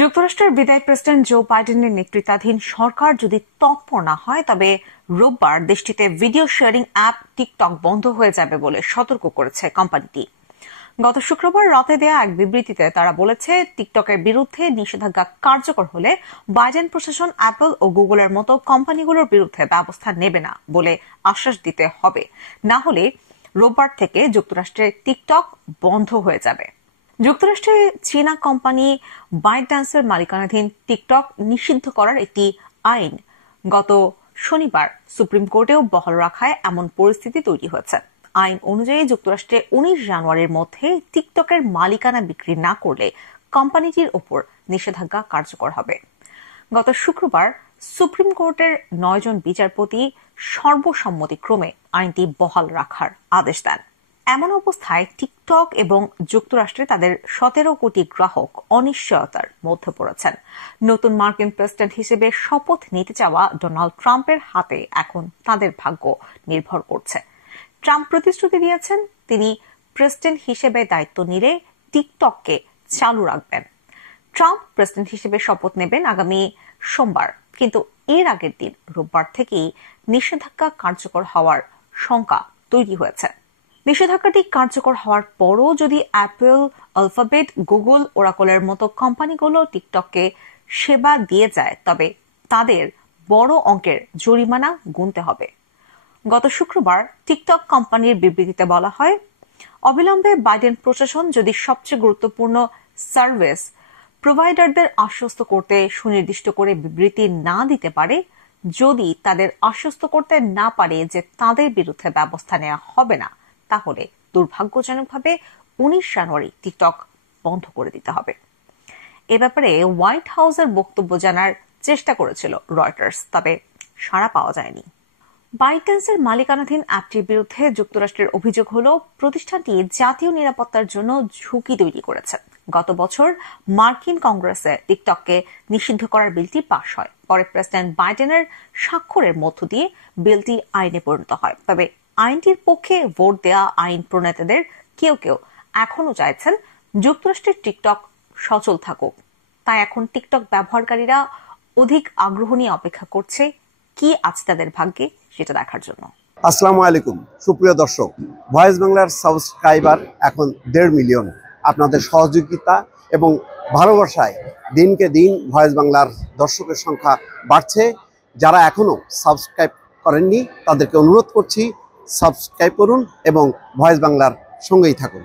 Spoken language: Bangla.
যুক্তরাষ্ট্রের বিদায়ী প্রেসিডেন্ট জো বাইডেনের নেতৃত্বাধীন সরকার যদি তৎপর না হয় তবে রোববার দেশটিতে ভিডিও শেয়ারিং অ্যাপ টিকটক বন্ধ হয়ে যাবে বলে সতর্ক করেছে কোম্পানিটি। গত শুক্রবার রাতে দেয়া এক বিবৃতিতে তারা বলেছে, টিকটকের বিরুদ্ধে নিষেধাজ্ঞা কার্যকর হলে বাইডেন প্রশাসন অ্যাপল ও গুগলের মতো কোম্পানিগুলোর বিরুদ্ধে ব্যবস্থা নেবে না বলে আশ্বাস দিতে হবে, না হলে রোববার থেকে যুক্তরাষ্ট্রে টিকটক বন্ধ হয়ে যাবে। যুক্তরাষ্ট্রে চীনা কোম্পানি বাইটড্যান্সের মালিকানাধীন টিকটক নিষিদ্ধ করার একটি আইন গত শনিবার সুপ্রিম কোর্টেও বহাল রাখায় এমন পরিস্থিতি তৈরি হয়েছে। আইন অনুযায়ী যুক্তরাষ্ট্রে 19 জানুয়ারির মধ্যে টিকটকের মালিকানা বিক্রি না করলে কোম্পানিটির ওপর নিষেধাজ্ঞা কার্যকর হবে। গত শুক্রবার সুপ্রিম কোর্টের 9 জন বিচারপতি সর্বসম্মতিক্রমে আইনটি বহাল রাখার আদেশ দেন। এমন অবস্থায় টিকটক এবং যুক্তরাষ্ট্রে তাদের 17 কোটি গ্রাহক অনিশ্চয়তার মধ্যে পড়েছেন। নতুন মার্কিন প্রেসিডেন্ট হিসেবে শপথ নিতে চাওয়া ডোনাল্ড ট্রাম্পের হাতে এখন তাদের ভাগ্য নির্ভর করছে। ট্রাম্প প্রতিশ্রুতি দিয়েছেন, তিনি প্রেসিডেন্ট হিসেবে দায়িত্ব নিলে টিকটককে চালু রাখবেন। ট্রাম্প প্রেসিডেন্ট হিসেবে শপথ নেবেন আগামী সোমবার, কিন্তু এর আগের দিন রোববার থেকেই নিষেধাজ্ঞা কার্যকর হওয়ার শঙ্কা তৈরি হয়েছে। নিষেধাজ্ঞাটি কার্যকর হওয়ার পরও যদি অ্যাপল, আলফাবেট, গুগল, ওরাকলের মতো কোম্পানিগুলো টিকটককে সেবা দিয়ে যায় তবে তাদের বড় অঙ্কের জরিমানা গুনতে হবে। গত শুক্রবার টিকটক কোম্পানির বিবৃতিতে বলা হয়, অবিলম্বে বাইডেন প্রশাসন যদি সবচেয়ে গুরুত্বপূর্ণ সার্ভিস প্রোভাইডারদের আশ্বস্ত করতে সুনির্দিষ্ট করে বিবৃতি না দিতে পারে, যদি তাদের আশ্বস্ত করতে না পারে যে তাদের বিরুদ্ধে ব্যবস্থা নেওয়া হবে না, তাহলে দুর্ভাগ্যজনকভাবে 19 জানুয়ারি টিকটক বন্ধ করে দিতে হবে। এ ব্যাপারে হোয়াইট হাউসের বক্তব্য জানার চেষ্টা করেছিল রয়টার্স, তবে সাড়া পাওয়া যায়নি। বাইটড্যান্সের মালিকানাধীন অ্যাপটির বিরুদ্ধে যুক্তরাষ্ট্রের অভিযোগ হল, প্রতিষ্ঠানটি জাতীয় নিরাপত্তার জন্য ঝুঁকি তৈরি করেছে। গত বছর মার্কিন কংগ্রেসে টিকটককে নিষিদ্ধ করার বিলটি পাশ হয়। পরে প্রেসিডেন্ট বাইডেনের স্বাক্ষরের মধ্য দিয়ে বিলটি আইনে পরিণত হয়। তবে আইনটির পক্ষে ভোট দেয়া আইন প্রণেতাদের কেউ কেউ এখনো চাইছেন যুক্তরাষ্ট্রের টিকটক সচল থাকুক। তাই এখন টিকটক ব্যবহারকারীরা অধিক আগ্রহ নিয়ে অপেক্ষা করছে কি আছে তাদের ভাগ্যে সেটা দেখার জন্য। আসসালামু আলাইকুম সুপ্রিয় দর্শক, ভয়েস বাংলার সাবস্ক্রাইবার এখন 1.5 মিলিয়ন। আপনাদের সহযোগিতা এবং ভালোবাসায় দিনকে দিন ভয়েস বাংলার দর্শকের সংখ্যা বাড়ছে। যারা এখনো সাবস্ক্রাইব করেননি তাদেরকে অনুরোধ করছি, সাবস্ক্রাইব করুন এবং ভয়েস বাংলার সঙ্গেই থাকুন।